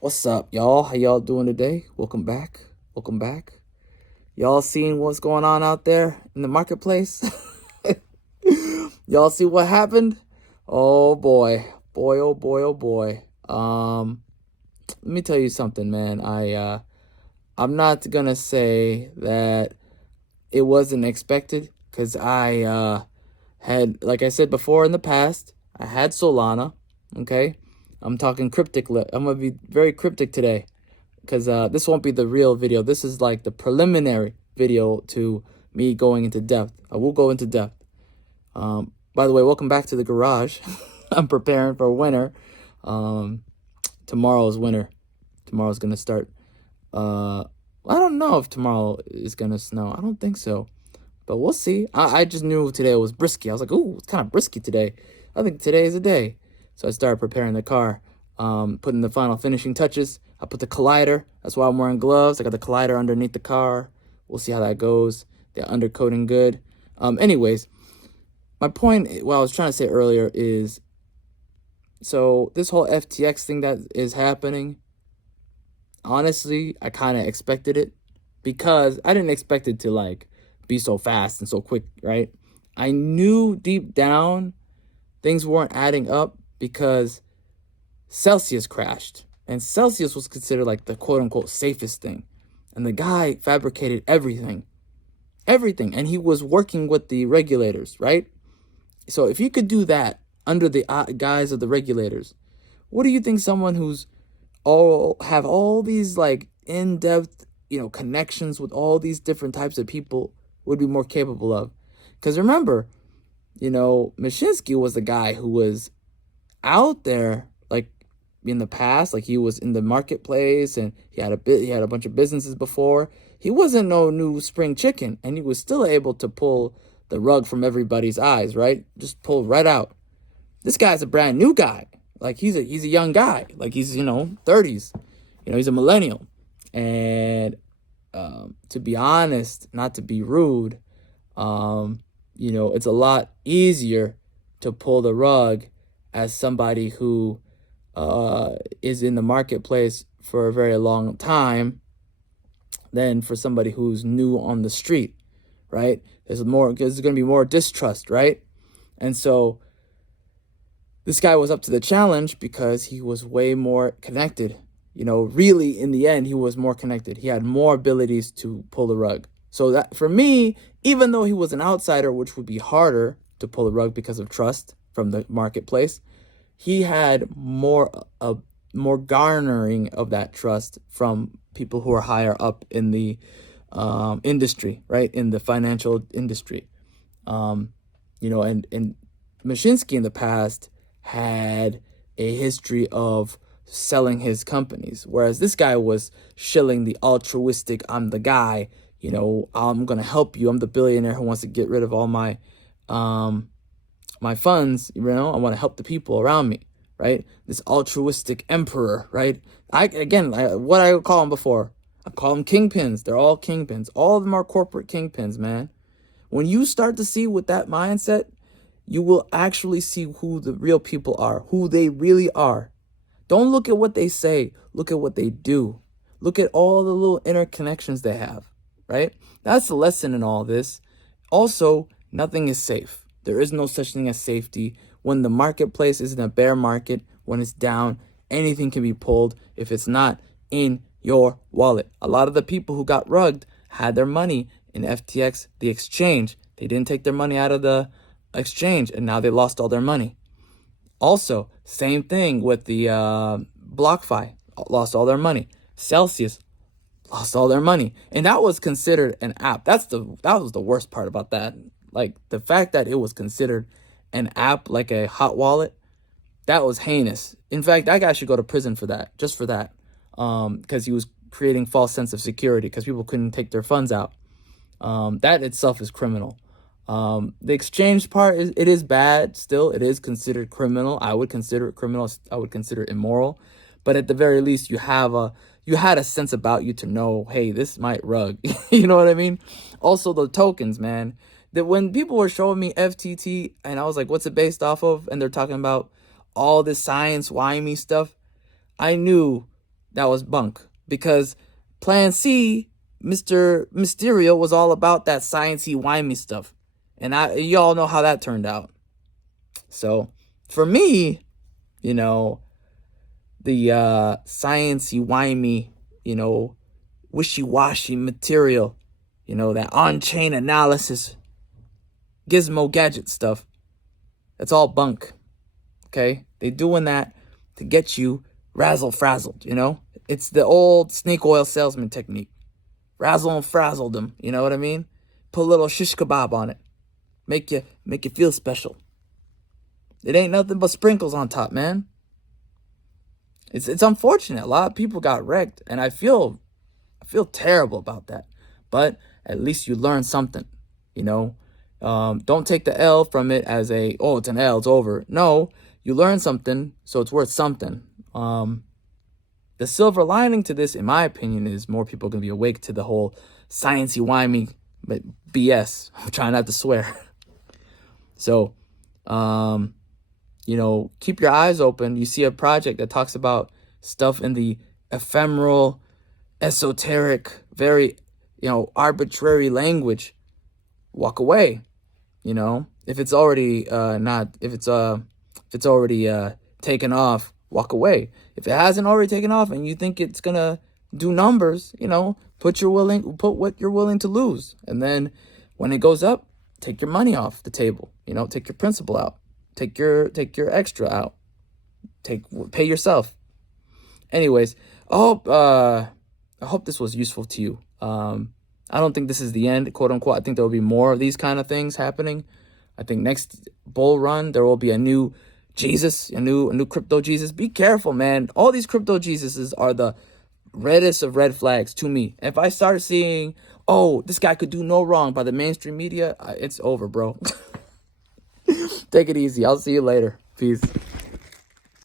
What's up, y'all? How y'all doing today? Welcome back. Welcome back. Y'all seeing what's going on out there in the marketplace? Y'all see what happened? Oh boy. Boy, oh boy, oh boy. Let me tell you something, man. I'm not gonna say that it wasn't expected, because I had, like I said before in the past, I had Solana. Okay. I'm talking cryptic. I'm gonna be very cryptic today, because this won't be the real video. This is like the preliminary video to me going into depth. I will go into depth. By the way, welcome back to the garage. I'm preparing for winter. Tomorrow's winter. Tomorrow's gonna start. I don't know if tomorrow is gonna snow. I don't think so, but we'll see. I just knew today was brisky. I was like, ooh, it's kind of brisky today. I think today is a day. So I started preparing the car, putting the final finishing touches. I put the collider. That's why I'm wearing gloves. I got the collider underneath the car. We'll see how that goes. The undercoating good. Anyways, my point, what I was trying to say earlier is, so this whole FTX thing that is happening, honestly, I kind of expected it, because I didn't expect it to like be so fast and so quick, right? I knew deep down things weren't adding up, because Celsius crashed, and Celsius was considered like the quote unquote safest thing. And the guy fabricated everything, and he was working with the regulators, right? So if he could do that under the guise of the regulators, what do you think someone who's have all these like in-depth, connections with all these different types of people would be more capable of? Because remember, Mashinsky was the guy who was out there, like, in the past, like he was in the marketplace, and he had a bunch of businesses before. He wasn't no new spring chicken, and he was still able to pull the rug from everybody's eyes, right? Just pull right out. This guy's a brand new guy. Like he's a young guy. Like he's 30s. He's a millennial. And to be honest, not to be rude, it's a lot easier to pull the rug as somebody who is in the marketplace for a very long time than for somebody who's new on the street, right? There's going to be more distrust, right? And so this guy was up to the challenge because he was way more connected. Really, in the end, he was more connected. He had more abilities to pull the rug. So that, for me, even though he was an outsider, which would be harder to pull the rug because of trust from the marketplace, he had more garnering of that trust from people who are higher up in the industry, right? In the financial industry. And Mashinsky in the past had a history of selling his companies, whereas this guy was shilling the altruistic, I'm the guy, I'm going to help you. I'm the billionaire who wants to get rid of all my my funds, I want to help the people around me, right? This altruistic emperor, right? What I would call them before, I call them kingpins. They're all kingpins. All of them are corporate kingpins, man. When you start to see with that mindset, you will actually see who the real people are, who they really are. Don't look at what they say. Look at what they do. Look at all the little interconnections they have, right? That's the lesson in all this. Also, nothing is safe. There is no such thing as safety. When the marketplace is in a bear market, when it's down, anything can be pulled if it's not in your wallet. A lot of the people who got rugged had their money in FTX, the exchange. They didn't take their money out of the exchange, and now they lost all their money. Also, same thing with the BlockFi, lost all their money. Celsius lost all their money, and that was considered an app. That was the worst part about that. Like the fact that it was considered an app, like a hot wallet, that was heinous. In fact, that guy should go to prison for that, just for that, because he was creating false sense of security because people couldn't take their funds out. That itself is criminal. The exchange part is bad. Still, it is considered criminal. I would consider it criminal. I would consider it immoral. But at the very least, you had a sense about you to know, hey, this might rug. You know what I mean? Also, the tokens, man. That when people were showing me FTT and I was like, what's it based off of? And they're talking about all this science, why me stuff. I knew that was bunk. Because Plan C, Mr. Mysterio, was all about that sciencey, wimey stuff. And y'all know how that turned out. So, for me, you know, the sciencey, wimey, you know, wishy-washy material, you know, that on-chain analysis, gizmo gadget stuff, that's all bunk, okay? They doing that to get you razzle-frazzled, you know? It's the old snake oil salesman technique. Razzle and frazzle them, you know what I mean? Put a little shish kebab on it. Make you feel special. It ain't nothing but sprinkles on top, man. It's unfortunate. A lot of people got wrecked, and I feel terrible about that. But at least you learn something, you know? Don't take the L from it as it's an L, it's over. No, you learn something, so it's worth something. The silver lining to this, in my opinion, is more people are going to be awake to the whole sciencey, wimey, but BS. I'm trying not to swear. So, you know, keep your eyes open. You see a project that talks about stuff in the ephemeral, esoteric, very, you know, arbitrary language. Walk away. You know, if it's already taken off, walk away. If it hasn't already taken off and you think it's gonna do numbers, you know, put what you're willing to lose, and then when it goes up, take your money off the table. You know, take your principal out, take your extra out, pay yourself. Anyways, I hope this was useful to you. I don't think this is the end, quote unquote. I think there will be more of these kind of things happening. I think next bull run, there will be a new Jesus, a new crypto Jesus. Be careful, man. All these crypto Jesuses are the reddest of red flags to me. If I start seeing, this guy could do no wrong by the mainstream media, it's over, bro. Take it easy. I'll see you later. Peace.